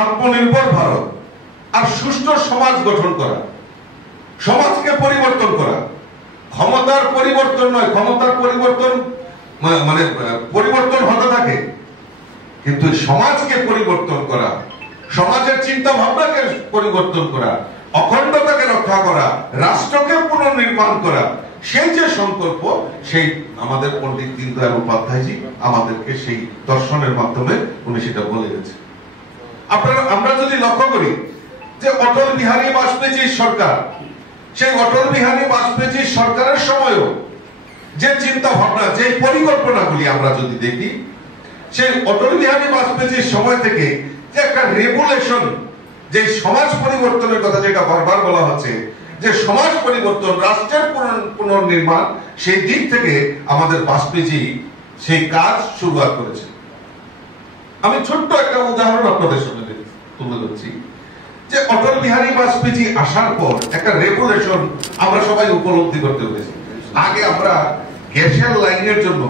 আত্মনির্ভর ভারত আর সুষ্ঠু সমাজ গঠন করা, সমাজকে পরিবর্তন করা, ক্ষমতার পরিবর্তন নয়, ক্ষমতার পরিবর্তন মানে পরিবর্তন হতে থাকে, কিন্তু সমাজকে পরিবর্তন করা, সমাজের চিন্তা ভাবনাকে পরিবর্তন করা, অখণ্ডতাকে রক্ষা করা, রাষ্ট্রকে পুনর্নির্মাণ করা, সেই যে সংকল্প, সেই আমাদের পণ্ডিত দীনদয়াল উপাধ্যায়জি আমাদেরকে সেই দর্শনের মাধ্যমে উনি সেটা বলে গেছে। আমরা যদি লক্ষ্য করি যে অটল বিহারী বাজপেয়ীর সরকার, সেই অটল বিহারী বাজপেয়ীর সরকারের সময়ও যে চিন্তা ভাবনা, যে পরিকল্পনাগুলি আমরা যদি দেখি, সেই অটল বিহারী বাজপেয়ীর সময় থেকে যে একটা রেভুলেশন, যে সমাজ পরিবর্তনের কথা যেটা বারবার বলা হচ্ছে, যে সমাজ পরিবর্তন, রাষ্ট্রের পুনর্নির্মাণ, সেই দিক থেকে আমাদের বাজপেয়ী সেই কাজ শুরুয়াত করেছে। আমি ছোট্ট একটা উদাহরণ আপনাদের সামনে তুলে ধরছি যে অটল বিহারী বাজপেয়ী আসার পর একটা রেভুলেশন আমরা সবাই উপলব্ধি করতে পেরেছি। আগে আমরা গ্যাসের লাইনের জন্য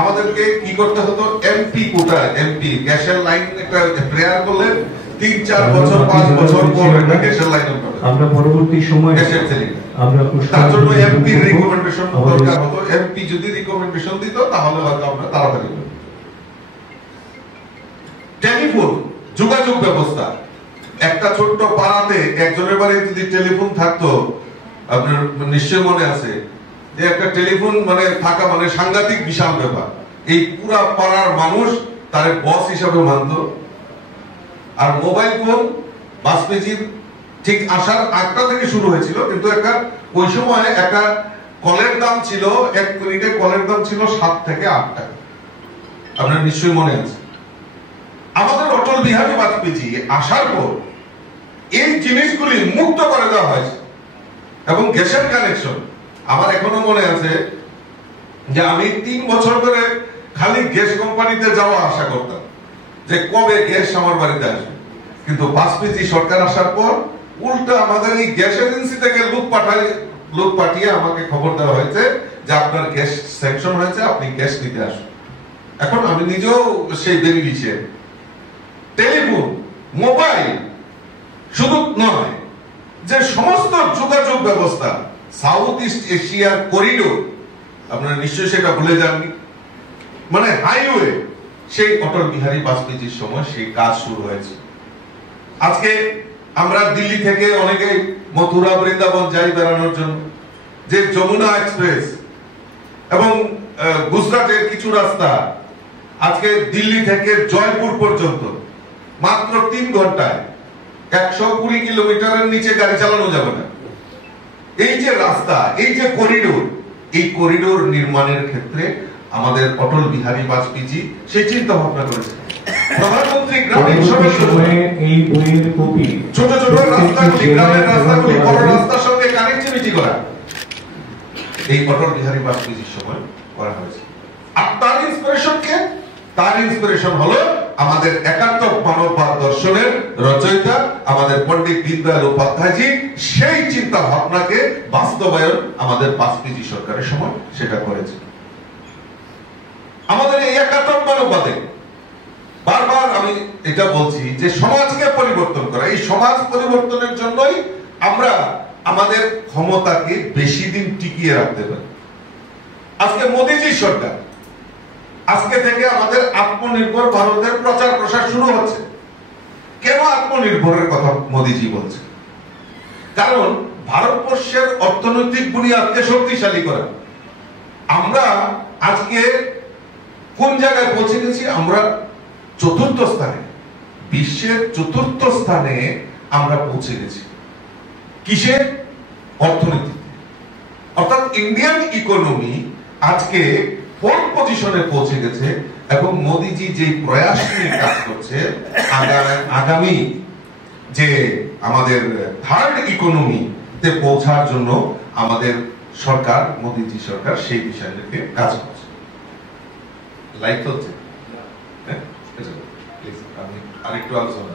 আমাদেরকে কি করতে হতো, এমপি কোটা, এমপি গ্যাসের লাইন একটা প্রেয়ার করলে 3-4 বছর 5 বছর পর একটা গ্যাসের লাইন আমরা পরবর্তী সময়ে গ্যাসের সিলিন্ডার, আমরা তার জন্য এমপি রিকমেন্ডেশন দরকার হতো। এমপি যদি রিকমেন্ডেশন দিত তাহলে হয়তো আমরা তাড়াতাড়ি হতো। টেলিফোন যোগাযোগ ব্যবস্থা, একটা ছোট্ট পাড়াতে একজনের বাড়ি যদি টেলিফোন থাকতো, আপনার নিশ্চয় মনে আছে যে একটা টেলিফোন মানে থাকা মানে সাংঘাতিক বিশাল ব্যাপার। এই পুরা পাড়ার মানুষ তার বস হিসাবে মানত। আর মোবাইল ফোন বাজপেয়ীর ঠিক আসার আগটা থেকে শুরু হয়েছিল, কিন্তু একটা ওই সময় একটা কলের দাম ছিল, 1 মিনিটে কলের দাম ছিল 7 থেকে 8 টাকা। আপনার নিশ্চয়ই মনে আছে। আমাদের অটল বিহারী বাজপেয়ী আসার পর এই জিনিসগুলি মুক্ত করে দেওয়া হয়েছে। এবং গ্যাসের কানেকশন আমার এখনো মনে আছে যে আমি 3 বছর ধরে খালি গ্যাস কোম্পানিতে যাওয়া আশা করতাম যে কবে গ্যাস আমার বাড়িতে আসবে, কিন্তু বাজপেয়ী সরকার আসার পর উল্টা আমাদের এই গ্যাস এজেন্সি থেকে লোক পাঠিয়ে আমাকে খবর দেওয়া হয়েছে যে আপনার গ্যাস স্যাংশন হয়েছে, আপনি গ্যাস নিতে আসুন। এখন আমি নিজেও সেই বেরিয়েছি। টেলিফোন, মোবাইল শুধু নয়, যে সমস্ত যোগাযোগ ব্যবস্থা, সাউথ ইস্ট এশিয়ার করিডোর, আপনারা নিশ্চয়ই সেটা ভুলে যাননি, মানে হাইওয়ে, সেই অটল বিহারী বাজপেয়ীর সময় সেই কাজ শুরু হয়েছে। আজকে আমরা দিল্লি থেকে অনেকে মথুরা বৃন্দাবন যাই বেড়ানোর জন্য, যে যমুনা এক্সপ্রেস এবং গুজরাটের কিছু রাস্তা আজকে দিল্লি থেকে জয়পুর পর্যন্ত মাত্র 3 ঘন্টায় 120 কিলোমিটারের নিচে গাড়ি চালানো যাবে না। এই যে রাস্তা, এই যে করিডোর, এই করিডোর নির্মাণের ক্ষেত্রে আমাদের অটল বিহারী বাজপেয়ী সেই চিন্তা ভাবনা করেছে। প্রধানমন্ত্রী গ্রামীণ সড়ক যোজনা, এই বইয়ের কপি, ছোট ছোট রাস্তাগুলি, গ্রামের রাস্তাগুলি বড় রাস্তার সঙ্গে কানেক্টিভিটি করা, এই অটল বিহারী বাজপেয়ীর সময় করা হয়েছে। আর তার ইন্সপিরেশন কে? তার ইন্সপিরেশন হলো আমাদের একাত্মক মানববাদ দর্শনের রচয়িতা আমাদের পণ্ডিত দীনদয়াল উপাধ্যায়জি। সেই চিন্তা ভাবনাকে বাস্তবায়ন আমাদের বাজপেয়ী সরকারের সময় সেটা করেছে। আমাদের এই একাত্মক মানববাদে বারবার আমি এটা বলছি যে সমাজকে পরিবর্তন করা, এই সমাজ পরিবর্তনের জন্যই আমরা আমাদের ক্ষমতাকে বেশি দিন টিকিয়ে রাখতে পারি। আজকে মোদিজি সরকার, আজকে থেকে আমাদের আত্মনির্ভর ভারতের প্রচার প্রসার শুরু হচ্ছে। কেন আত্মনির্ভরের কথা মোদিজি বলছে? কারণ ভারতবর্ষের অর্থনৈতিক বুনিয়াদকে শক্তিশালী করা। আমরা আজকে কোন জায়গায় পৌঁছে গেছি? আমরা 4র্থ স্থানে, বিশ্বের 4র্থ স্থানে আমরা পৌঁছে গেছি। কিসে? অর্থনীতি। অর্থাৎ ইন্ডিয়ান ইকোনমি আজকে 4th পজিশনে পৌঁছে গেছে। এবং মোদিজি যে প্রয়াস নিয়ে কাজ করছে, আগামী যে আমাদের 3rd ইকোনমিতে পৌঁছার জন্য আমাদের সরকার, মোদিজি সরকার সেই বিষয় নিয়ে কাজ করছে। লাইক হচ্ছে, হ্যাঁ, আমি আরেকটু আলোচনা